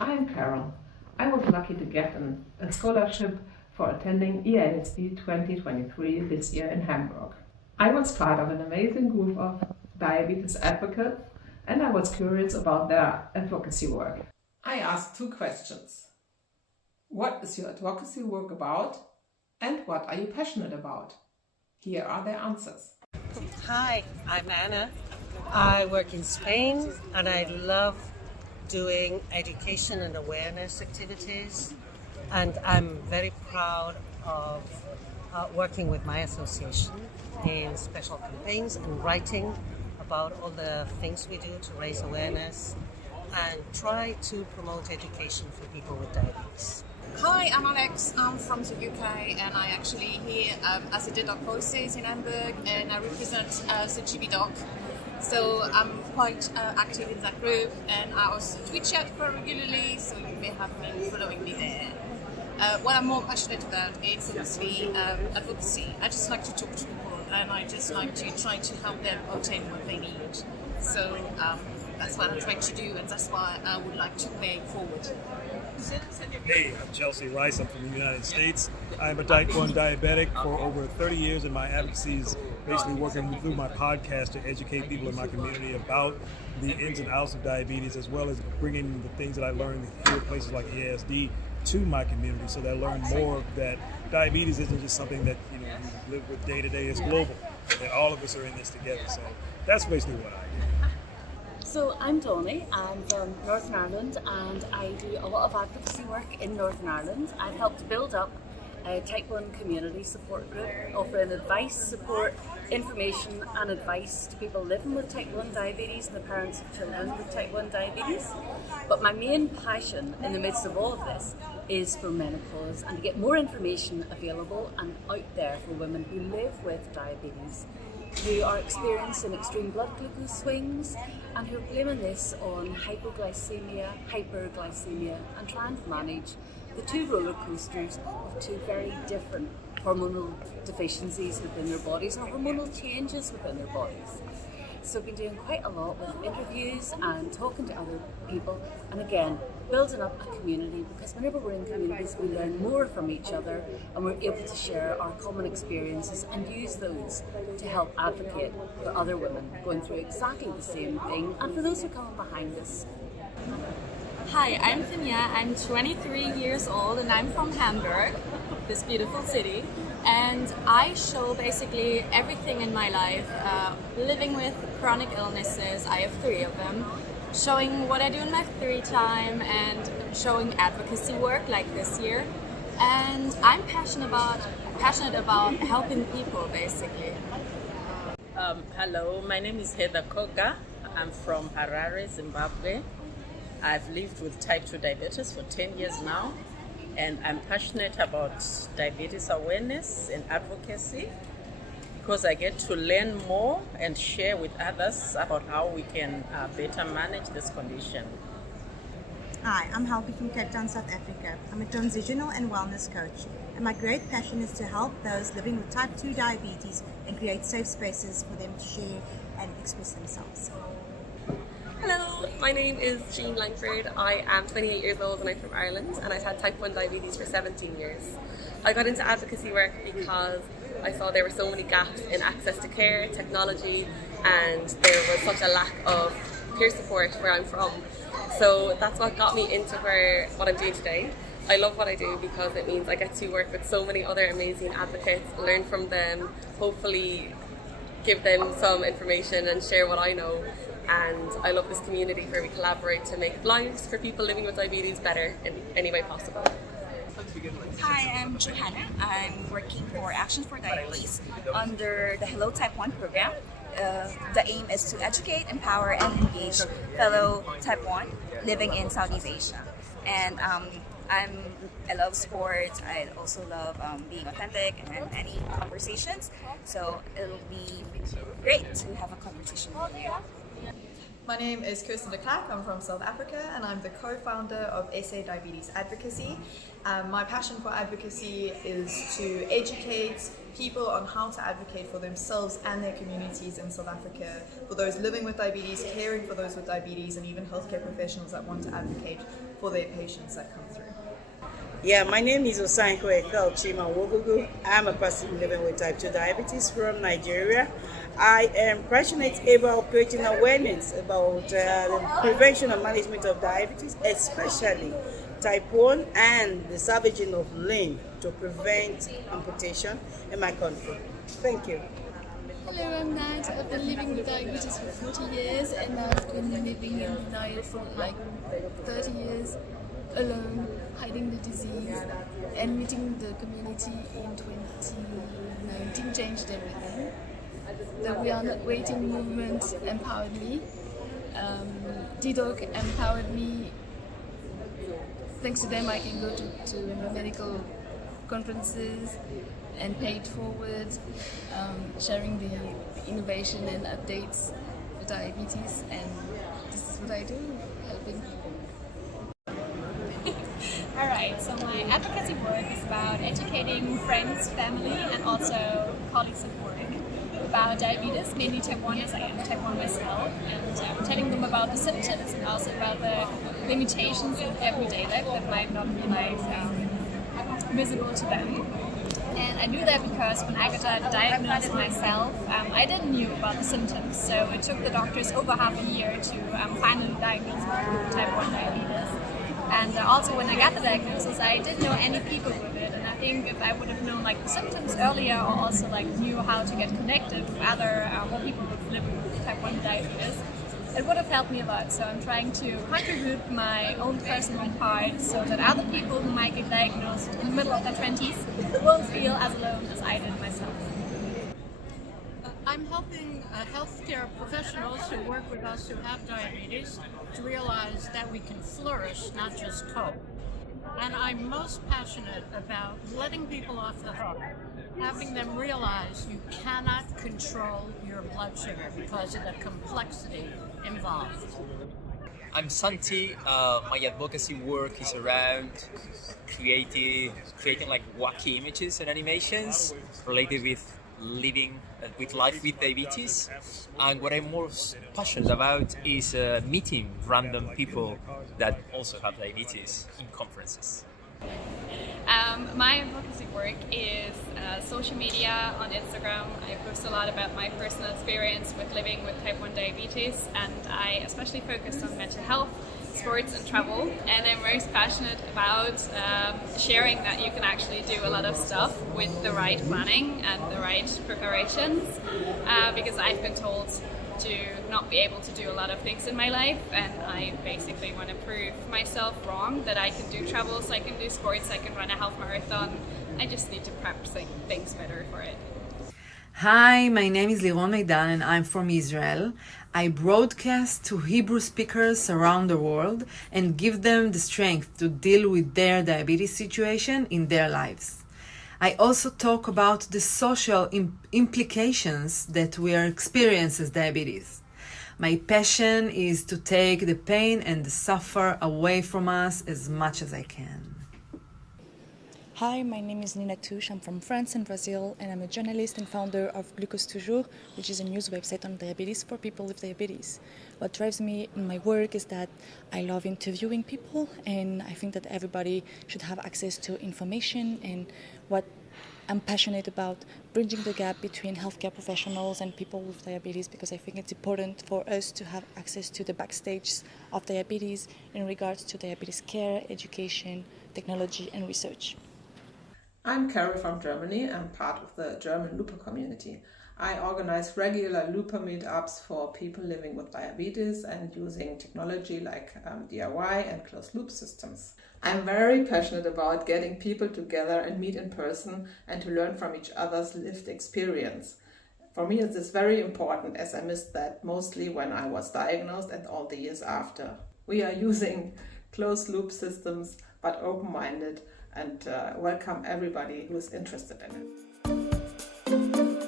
I'm Carol. I was lucky to get a scholarship for attending EASD23 this year in Hamburg. I was part of an amazing group of diabetes advocates, and I was curious about their advocacy work. I asked 2 questions. What is your advocacy work about, and what are you passionate about? Here are their answers. Hi, I'm Anna. I work in Spain and I love doing education and awareness activities, and I'm very proud of working with my association in special campaigns and writing about all the things we do to raise awareness and try to promote education for people with diabetes. Hi, I'm Alex. I'm from the UK and I actually here as a doc voices in Hamburg, and I represent the GB Doc. So I'm quite active in that group, and I also Twitch chat quite regularly, so you may have been following me there. What I'm more passionate about is obviously advocacy. I just like to talk to people, and I just like to try to help them obtain what they need. So that's what I'm trying to do, and that's why I would like to pay forward. Hey, I'm Chelsea Rice. I'm from the United States. I'm a type 1 diabetic for over 30 years, and my advocacy is basically working through my podcast to educate people in my community about the ins and outs of diabetes, as well as bringing the things that I learned here at places like EASD to my community, so they learn more that diabetes isn't just something that you live with day to day. It's global, and all of us are in this together. So that's basically what I do. So I'm Donnie, I'm from Northern Ireland, and I do a lot of advocacy work in Northern Ireland. I've helped build up a type 1 community support group offering advice, support, information and advice to people living with type 1 diabetes and the parents of children with type 1 diabetes. But my main passion in the midst of all of this is for menopause and to get more information available and out there for women who live with diabetes, who are experiencing extreme blood glucose swings and who are blaming this on hypoglycemia, hyperglycemia, and trying to manage the 2 roller coasters of 2 very different hormonal deficiencies within their bodies or hormonal changes within their bodies. So I've been doing quite a lot with interviews and talking to other people, and again, building up a community, because whenever we're in communities we learn more from each other and we're able to share our common experiences and use those to help advocate for other women going through exactly the same thing, and for those who come behind us. Hi, I'm Finja. I'm 23 years old and I'm from Hamburg, this beautiful city. And I show basically everything in my life, living with chronic illnesses. I have 3 of them. Showing what I do in my free time and showing advocacy work like this year. And I'm passionate about helping people basically. Hello, my name is Heather Koga. I'm from Harare, Zimbabwe. I've lived with type 2 diabetes for 10 years now, and I'm passionate about diabetes awareness and advocacy because I get to learn more and share with others about how we can better manage this condition. Hi, I'm Helby from Cape Town, South Africa. I'm a transitional and wellness coach, and my great passion is to help those living with type 2 diabetes and create safe spaces for them to share and express themselves. Hello, my name is Jean Langford. I am 28 years old and I'm from Ireland, and I've had type 1 diabetes for 17 years. I got into advocacy work because I saw there were so many gaps in access to care, technology, and there was such a lack of peer support where I'm from. So that's what got me into what I'm doing today. I love what I do because it means I get to work with so many other amazing advocates, learn from them, hopefully give them some information and share what I know. And I love this community where we collaborate to make lives for people living with diabetes better in any way possible. Hi, I'm Johanna. I'm working for Action for Diabetes under the Hello Type 1 program. The aim is to educate, empower, and engage fellow Type 1 living in Southeast Asia. And I love sports. I also love being authentic and many conversations. So it'll be great to have a conversation with you. My name is Kirsten de Klerk. I'm from South Africa and I'm the co-founder of SA Diabetes Advocacy. My passion for advocacy is to educate people on how to advocate for themselves and their communities in South Africa, for those living with diabetes, caring for those with diabetes, and even healthcare professionals that want to advocate for their patients that come through. Yeah, my name is Osankwo Ekel Chima Wogugu. I'm a person living with type 2 diabetes from Nigeria. I am passionate about creating awareness about the prevention and management of diabetes, especially type 1 and the salvaging of limb to prevent amputation in my country. Thank you. Hello, I'm Nat. I've been living with diabetes for 40 years and I've been living in denial for like 30 years. Alone, hiding the disease, and meeting the community in 2019 changed everything. The We Are Not Waiting movement empowered me. DDoC empowered me. Thanks to them, I can go to medical conferences and pay it forward, sharing the innovation and updates for diabetes, and this is what I do, helping people. Alright, so my advocacy work is about educating friends, family and also colleagues at work about diabetes, mainly type 1 as I am type 1 myself, and telling them about the symptoms and also about the limitations in everyday life that might not be like visible to them. And I knew that because when I got diagnosed myself, I didn't know about the symptoms, so it took the doctors over half a year to finally diagnose me with type 1 diabetes. And also when I got the diagnosis, I didn't know any people with it, and I think if I would have known like the symptoms earlier, or also like knew how to get connected with other people living with type 1 diabetes, it would have helped me a lot. So I'm trying to contribute my own personal part so that other people who might get diagnosed in the middle of their 20s won't feel as alone as I did myself. I'm helping healthcare professionals who work with us who have diabetes to realize that we can flourish, not just cope. And I'm most passionate about letting people off the hook, having them realize you cannot control your blood sugar because of the complexity involved. I'm Santi. My advocacy work is around creating like wacky images and animations related with living with life with diabetes, and what I'm most passionate about is meeting random people that also have diabetes in conferences. My advocacy work is social media on Instagram. I post a lot about my personal experience with living with type 1 diabetes, and I especially focus on mental health, sports and travel, and I'm most passionate about sharing that you can actually do a lot of stuff with the right planning and the right preparations, because I've been told to not be able to do a lot of things in my life, and I basically want to prove myself wrong, that I can do travels, I can do sports, I can run a half marathon. I just need to prep things better for it. Hi, my name is Liron Meidan and I'm from Israel. I broadcast to Hebrew speakers around the world and give them the strength to deal with their diabetes situation in their lives. I also talk about the social implications that we are experiencing as diabetes. My passion is to take the pain and the suffer away from us as much as I can. Hi, my name is Nina Touche. I'm from France and Brazil, and I'm a journalist and founder of Glucose Toujours, which is a news website on diabetes for people with diabetes. What drives me in my work is that I love interviewing people, and I think that everybody should have access to information, and what I'm passionate about bridging the gap between healthcare professionals and people with diabetes, because I think it's important for us to have access to the backstage of diabetes in regards to diabetes care, education, technology, and research. I'm Carol from Germany. I'm part of the German Looper community. I organize regular Looper meetups for people living with diabetes and using technology like DIY and closed loop systems. I'm very passionate about getting people together and meet in person and to learn from each other's lived experience. For me, it is very important, as I missed that mostly when I was diagnosed and all the years after. We are using closed loop systems, but open-minded, and welcome everybody who is interested in it.